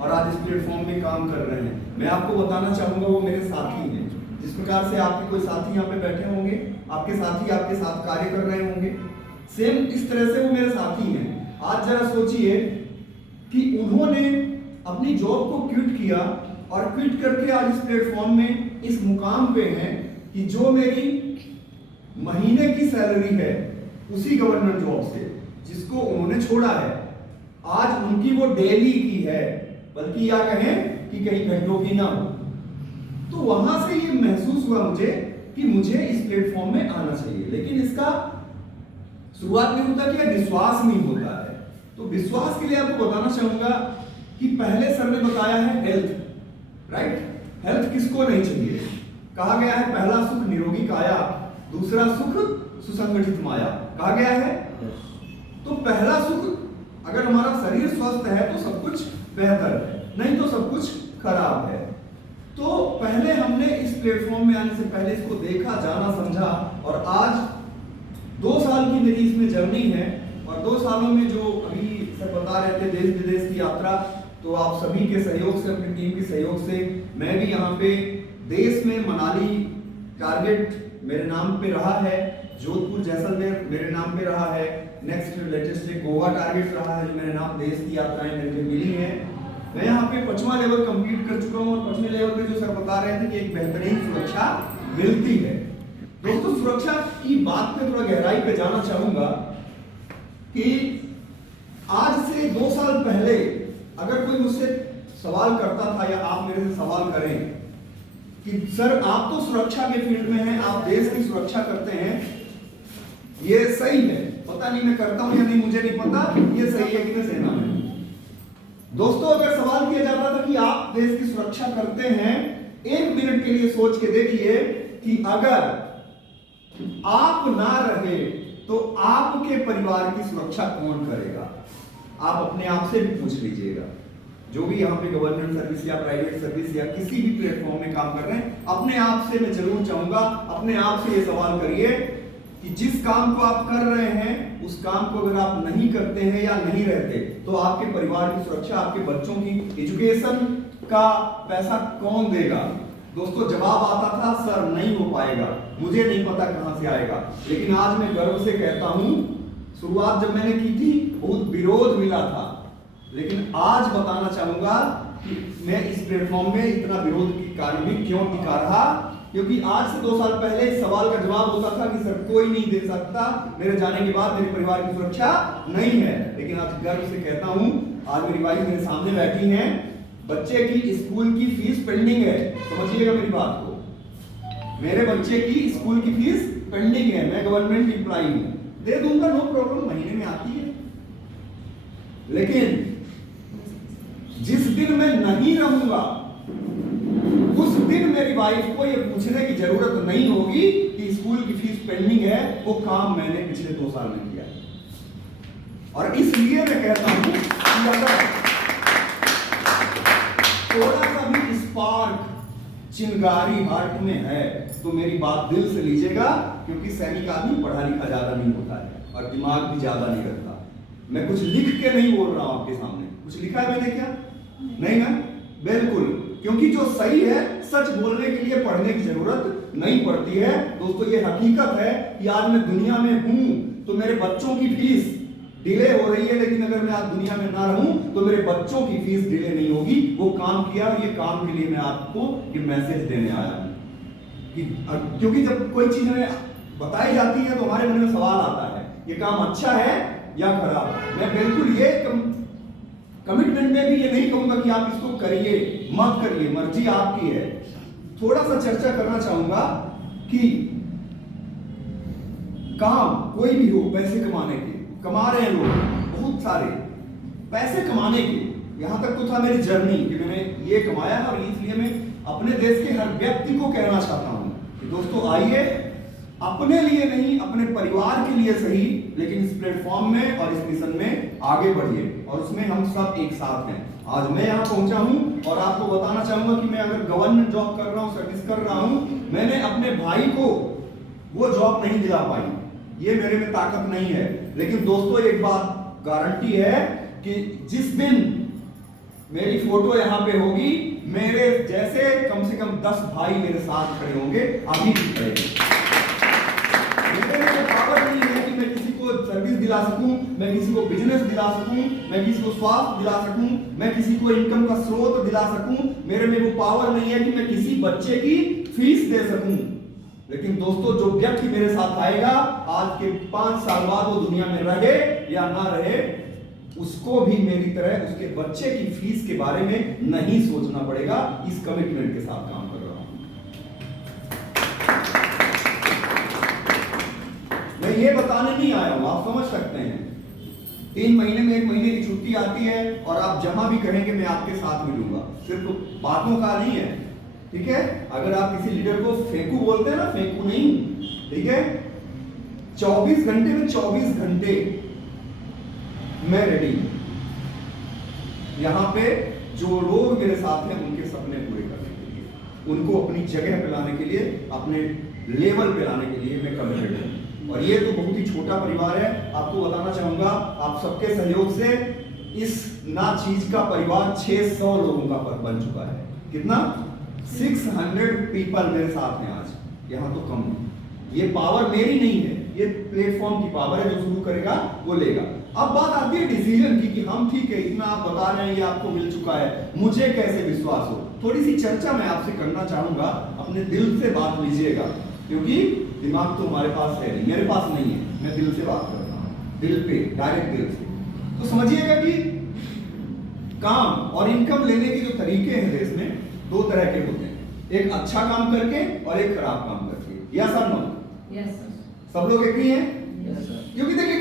और आज इस प्लेटफॉर्म में काम कर रहे हैं। मैं आपको बताना चाहूंगा वो मेरे साथी हैं। जिस प्रकार से आपके कोई साथी यहाँ पे बैठे होंगे, आपके साथी आपके साथ कार्य कर रहे होंगे, सेम इस तरह से वो मेरे साथी हैं। आज जरा सोचिए कि उन्होंने अपनी जॉब को क्विट किया और क्विट करके आज इस प्लेटफॉर्म में इस मुकाम पे हैं कि जो मेरी महीने की सैलरी है उसी गवर्नमेंट जॉब से जिसको उन्होंने छोड़ा है, आज उनकी वो डेली की है, बल्कि या कहें कि कहीं घंटों की ना हो। तो वहां से ये महसूस हुआ मुझे कि मुझे इस प्लेटफॉर्म में आना चाहिए। लेकिन इसका शुरुआत में होता कि विश्वास नहीं होता है। तो विश्वास के लिए आपको बताना चाहूंगा कि पहले सर ने बताया है हेल्थ, राइट? हेल्थ किसको नहीं चाहिए? कहा गया है पहला सुख निरोगी काया, दूसरा सुख सुसंगठित माया। कहा गया है तो पहला सुख, अगर हमारा शरीर स्वस्थ है तो सब कुछ बेहतर है, नहीं तो सब कुछ खराब है। तो पहले हमने इस प्लेटफॉर्म में आने से पहले इसको देखा, जाना, समझा, और आज 2 साल की मेरी इसमें जर्नी है। और 2 सालों में जो अभी सर बता रहे थे देश विदेश की यात्रा, तो आप सभी के सहयोग से, अपनी टीम के सहयोग से मैं भी यहाँ पे देश में मनाली टारगेट मेरे नाम पे रहा है, जोधपुर जैसलमेर मेरे नाम पे रहा है, नेक्स्ट लेटेस्ट गोवा टारगेट रहा है जो मेरे नाम देश की यात्राएं मेरे को मिली हैं। मैं यहाँ पे 5वां लेवल कंप्लीट कर चुका हूँ और 5वें लेवल पे जो सर बता रहे थे कि एक बेहतरीन सुरक्षा मिलती है। दोस्तों सुरक्षा की बात पे थोड़ा गहराई पे जाना चाहूंगा कि आज से 2 साल पहले अगर कोई मुझसे सवाल करता था या आप मेरे से सवाल करें कि सर आप तो सुरक्षा के फील्ड में हैं, आप देश की सुरक्षा करते हैं, ये सही है, पता नहीं मैं करता हूं या नहीं मुझे नहीं पता, ये सही है कि मैं सेना में। दोस्तों अगर सवाल किया जाता था कि आप देश की सुरक्षा करते हैं, 1 मिनट के लिए सोच के देखिए कि अगर आप ना रहे तो आपके परिवार की सुरक्षा कौन करेगा? आप अपने आप से भी पूछ लीजिएगा। जो भी यहाँ पे गवर्नमेंट सर्विस या प्राइवेट सर्विस या किसी भी प्लेटफॉर्म में काम कर रहे हैं, अपने आप से मैं जरूर चाहूंगा, अपने आप से ये सवाल करिए कि जिस काम को आप कर रहे हैं उस काम को अगर आप नहीं करते हैं या नहीं रहते तो आपके परिवार की सुरक्षा, आपके बच्चों की एजुकेशन का पैसा कौन देगा? दोस्तों जवाब आता था सर नहीं हो पाएगा, मुझे नहीं पता कहां से आएगा। लेकिन आज मैं गर्व से कहता हूं, शुरुआत जब मैंने की थी बहुत विरोध मिला था, लेकिन आज बताना चाहूंगा कि मैं इस प्लेटफॉर्म में इतना विरोध की कार्य भी क्यों दिखा रहा, क्योंकि आज से 2 साल पहले इस सवाल का जवाब होता था कि सर कोई नहीं दे सकता, मेरे जाने के बाद मेरे परिवार की सुरक्षा नहीं है। लेकिन आज गर्व से कहता हूं, आज मेरी वाइफ मेरे सामने बैठी हैं, बच्चे की स्कूल की फीस पेंडिंग है, समझिएगा मेरी बात को, मेरे बच्चे की स्कूल की फीस पेंडिंग है, मैं गवर्नमेंट एम्प्लॉई हूं, दे दूंगा, नो प्रॉब्लम, महीने में आती है। लेकिन जिस दिन मैं नहीं रहूंगा उस दिन मेरी वाइफ को यह पूछने की जरूरत नहीं होगी कि स्कूल की फीस पेंडिंग है, वो काम मैंने पिछले 2 साल में किया है। और इसलिए मैं कहता हूं कि अगर थोड़ा सा भी स्पार्क चिंगारी हार्ट में है तो मेरी बात दिल से लीजिएगा, क्योंकि सैनिक आदमी पढ़ा लिखा ज्यादा नहीं होता है और दिमाग भी ज्यादा नहीं रखता। मैं कुछ लिख के नहीं बोल रहा हूं आपके सामने, कुछ लिखा है मैंने क्या? नहीं ना, बिल्कुल, क्योंकि जो सही है सच बोलने के लिए पढ़ने की जरूरत नहीं पड़ती है। दोस्तों ये हकीकत है कि आज मैं दुनिया में हूं तो मेरे बच्चों की फीस डिले हो रही है, लेकिन अगर मैं आज दुनिया में ना रहूं तो मेरे बच्चों की फीस डिले नहीं होगी। वो काम किया, ये काम के लिए मैं आपको ये मैसेज देने आया हूं कि क्योंकि जब कोई चीज हमें बताई जाती है तो हमारे मन में सवाल आता है ये काम अच्छा है या खराब। मैं बिल्कुल ये कमिटमेंट में भी ये नहीं कहूंगा कि आप इसको करिए मत करिए, मर्जी आपकी है। थोड़ा सा चर्चा करना चाहूंगा कि काम कोई भी हो, पैसे कमाने के, कमा रहे हैं लोग बहुत सारे पैसे कमाने के, यहां तक तो था मेरी जर्नी कि मैंने ये कमाया और इसलिए मैं अपने देश के हर व्यक्ति को कहना चाहता हूं कि दोस्तों आइए, अपने लिए नहीं अपने परिवार के लिए सही, लेकिन इस प्लेटफॉर्म में और इस मिशन में आगे बढ़िए और उसमें हम सब एक साथ हैं। आज मैं यहाँ पहुंचा हूं और आपको बताना चाहूंगा कि मैं अगर गवर्नमेंट जॉब कर रहा हूं, सर्विस कर रहा हूं, मैंने अपने भाई को वो जॉब नहीं दिला पाई, ये मेरे में ताकत नहीं है। लेकिन दोस्तों एक बात गारंटी है कि जिस दिन मेरी फोटो यहाँ पे होगी, मेरे जैसे कम से कम 10 भाई मेरे साथ खड़े होंगे, अभी भी खड़े हैं। मेरे में पावर नहीं है कि मैं किसी को सर्विस दिला सकूं, मैं किसी को बिजनेस दिला सकूं, मैं किसी को स्वास्थ्य दिला सकूं, मैं किसी को इनकम का स्रोत दिला सकूं। मेरे में वो पावर नहीं है कि मैं किसी बच्चे की फीस दे सकूं। लेकिन दोस्तों, जो व्यक्ति मेरे साथ आएगा, आज के 5 साल बाद वो दुनिया में रहे या ना रहे, उसको भी मेरी तरह उसके बच्चे की फीस के बारे में नहीं सोचना पड़ेगा। इस कमिटमेंट के साथ काम कर रहा हूं। मैं ये बताने नहीं आया हूं, आप समझ सकते हैं। 3 महीने में 1 महीने की छुट्टी आती है और आप जमा भी करेंगे, मैं आपके साथ मिलूंगा। सिर्फ बातों का नहीं है, ठीक है। अगर आप किसी लीडर को फेंकू बोलते हैं ना, फेंकू नहीं, ठीक है। 24 घंटे में 24 घंटे मैं रेडी हूं। यहां पे जो लोग मेरे साथ हैं, उनके सपने पूरे करने के लिए, उनको अपनी जगह पे लाने के लिए, अपने लेवल पे लाने के लिए मैं कमिटेड हूं। और ये तो बहुत ही छोटा परिवार है। आपको बताना चाहूंगा, आप सबके सहयोग से इस ना चीज का परिवार 600 लोगों का बन चुका है। कितना? 600 पीपल मेरे साथ हैं आज। यहां तो कम है। ये पावर मेरी नहीं है, ये प्लेटफॉर्म की पावर है। जो शुरू करेगा वो लेगा। अब बात आती है डिसीजन की कि हम ठीक है, इतना आप बता रहे हैं, ये आपको मिल चुका है, मुझे कैसे विश्वास हो। थोड़ी सी चर्चा मैं आपसे करना चाहूंगा। अपने दिल से बात लीजिएगा, क्योंकि दिमाग तो हमारे पास है नहीं, मेरे पास नहीं है। मैं दिल से बात कर रहा हूं, दिल पे, डायरेक्ट दिल से। तो समझिएगा कि काम और इनकम लेने के जो तरीके हैं देश में, 2 तरह के होते हैं। एक अच्छा काम करके और एक खराब काम करके। यस और नो? Yes sir. सब लोग एग्री हैं? Yes sir. क्योंकि देखिए